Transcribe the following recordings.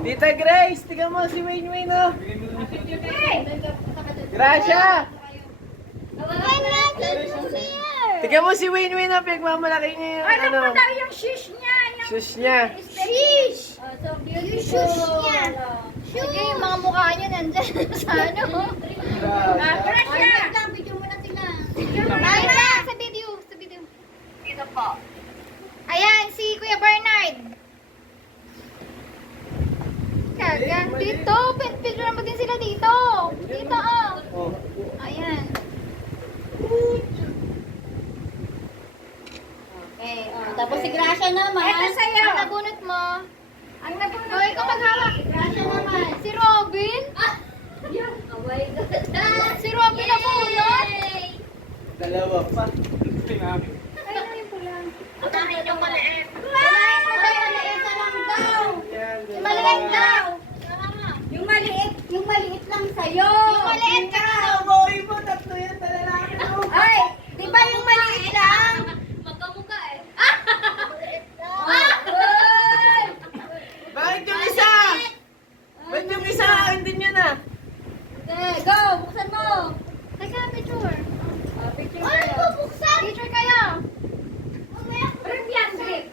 Tita Grace, tingnan mo si Wayne Wayne, oh. Gracia! Tingnan mo si Wayne Wayne, oh. Pinagmamalaki niya yung Ano po daw yung shish niya? Shoes niya. Shish! So beautiful. Niya. Sige, yung mga mukha niyo nandyan sa ano. Gracia! Video mo na sila. Ay, Sa video, sa video. Dito po. Ayan, si Kuya Bernard. Kaga, dito. Picture naman din sila dito. Dito, oh. Ayan. Okay, tapos si Gracia naman. Ito sa'yo. Ang nabunot mo. Ang nabunod. Oh, ikaw maghawak. Gracia naman. Si Robin. Oh my God. Si Robin nabunot. Dalawa pa. Ay, ano yung pula? Bakit yung maliit? Maliit lang daw. Yung Maliit daw. Yung maliit lang sa'yo. Yung maliit ka. Boy mo, tatlo yan, talalaki mo. Ay, di ba yung maliit lang? Magkamukha eh. Bakit yung isa? Ba't yung isa? Hindi niya na. Okay, go, buksan mo. Teka, picture. Picture Ay, kayo. bubuksan. Picture kayo. Rip yan, rip.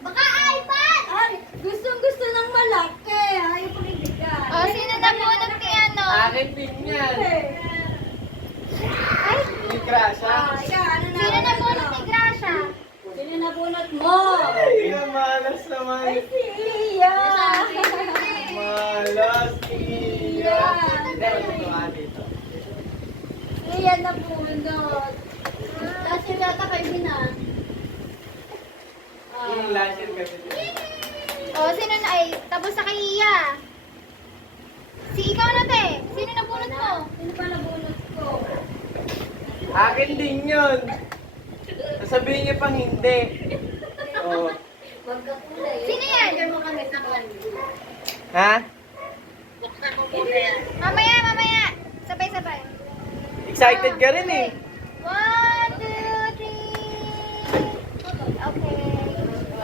Baka iPad. Ay, gustong-gusto ng malaki. Ayaw ko ibigay. Oh, sino nabunot ni ano? Akin din yan. Ay, Yung Gracia. Ikaw, ano na? sino nabunot ni Gracia? Sino nabunot mo? Ay, yung malas naman. Si Iya. Malas, Iya. Hindi, matutuwa dito. Iya nabunot. Tapos yung yata kay Bina. Yung lasher kasi. Oh, sino na ay? Tapos sa kay Iya. Si ikaw na te. Sino nabunot mo? Sino ba nabunot ko? Akin din yun. Sasabihin niya pang hindi. Oh. Magkakulay. Sino yan? Share mo kami sa kan. Ha? Mamaya, mamaya. Sabay-sabay. Excited ka rin eh. 1, 2, 3. Okay.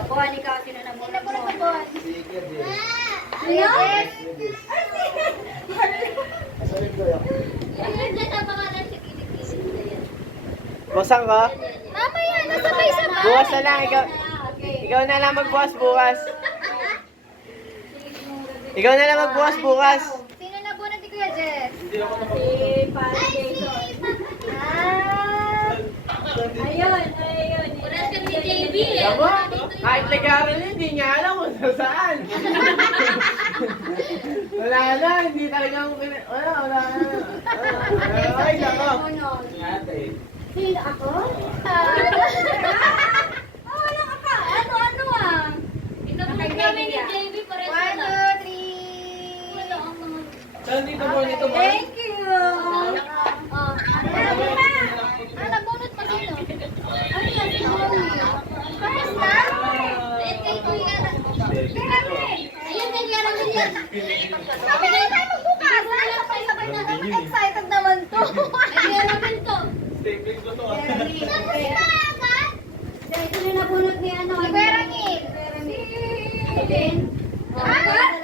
Buwan ikaw, sino Sino nabunot nabunot mo? mo, Bon? Ano? Ayun, dyan ang pangalan sa kilikili. Basang ka? Mamaya, nasabay-sabay. Bukas na lang, ikaw. Okay. Ikaw na lang magbukas bukas. Ikaw na lang magbukas bukas. Sino nabunot ni Kuya Jess? Si Paris Jason. Ah! Ayun. Punas ka ni JB eh. Alam mo, kahit nag-aaral yun, hindi niya alam kung saan. Wala na, hindi talaga ako wala na. Ay, nako. Sino ako? Wala ka pa. Ano ah? Inabunot namin ni JB para sa 1, 2, 3. Wala ang mga... Saan dito mo nito mo? Thank you. Nabunot mo sino? Ano yan? Tapos na? Kay Kuya. Ayun, kay Kuya naman yan. Sabi na tayo magbukas. Sabay-sabay na. Excited naman to. Ay, naman to. Stapling ko to. Sino nabunot ni ano? Si Kuya Rangil. Si... Ah!